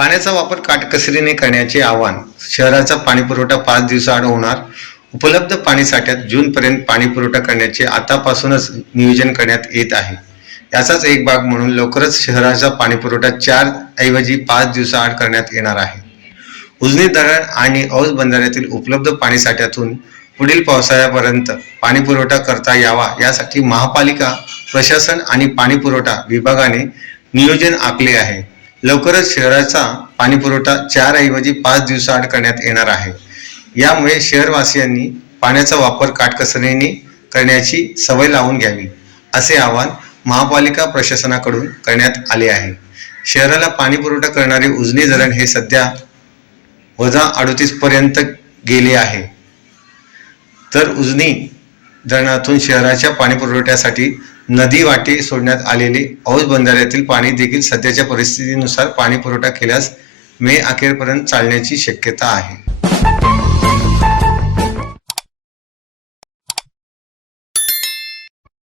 पाण्याचा वापर काटकसरीने करण्याचे आवाहन. शहराचा पाणीपुरवठा 5 दिवसाआड होणार. उपलब्ध पाणीसाठ्यात जूनपर्यंत पाणीपुरवठा करण्याचे आतापासूनच नियोजन करण्यात येत आहे. याचाच एक भाग म्हणून लवकरच शहराचा पाणीपुरवठा 4 ऐवजी 5 दिवसाआड करण्यात येणार आहे. उजनी धरण आणि औस बंधाऱ्यातील उपलब्ध पाणीसाठ्यातून पुढील पावसाळ्यापर्यंत पाणीपुरवठा करता यावा यासाठी महापालिका प्रशासन आणि पाणीपुरवठा विभागाने नियोजन आखले आहे. लवकरच शहराचा पाणीपुरवठा 4 ऐवजी 5 दिवसाआड करण्यात येणार आहे. यामुळे शहरवासियांनी पाण्याचा वापर काटकसरीने करण्याची सवय लावून घ्यावी, असे आवाहन महापालिका प्रशासनाकडून करण्यात आले आहे. शहराला पाणीपुरवठा करणारे उजनी धरण हे सध्या -38 पर्यंत गेले आहे. तर उजनी धरणातून शहराच्या पाणीपुरवठ्यासाठी नदी वाटे सोडण्यात आलेले औस बंधाऱ्यातील पाणी देखील सध्याच्या परिस्थितीनुसार पाणीपुरवठा केल्यास मे अखेरपर्यंत चालण्याची शक्यता आहे.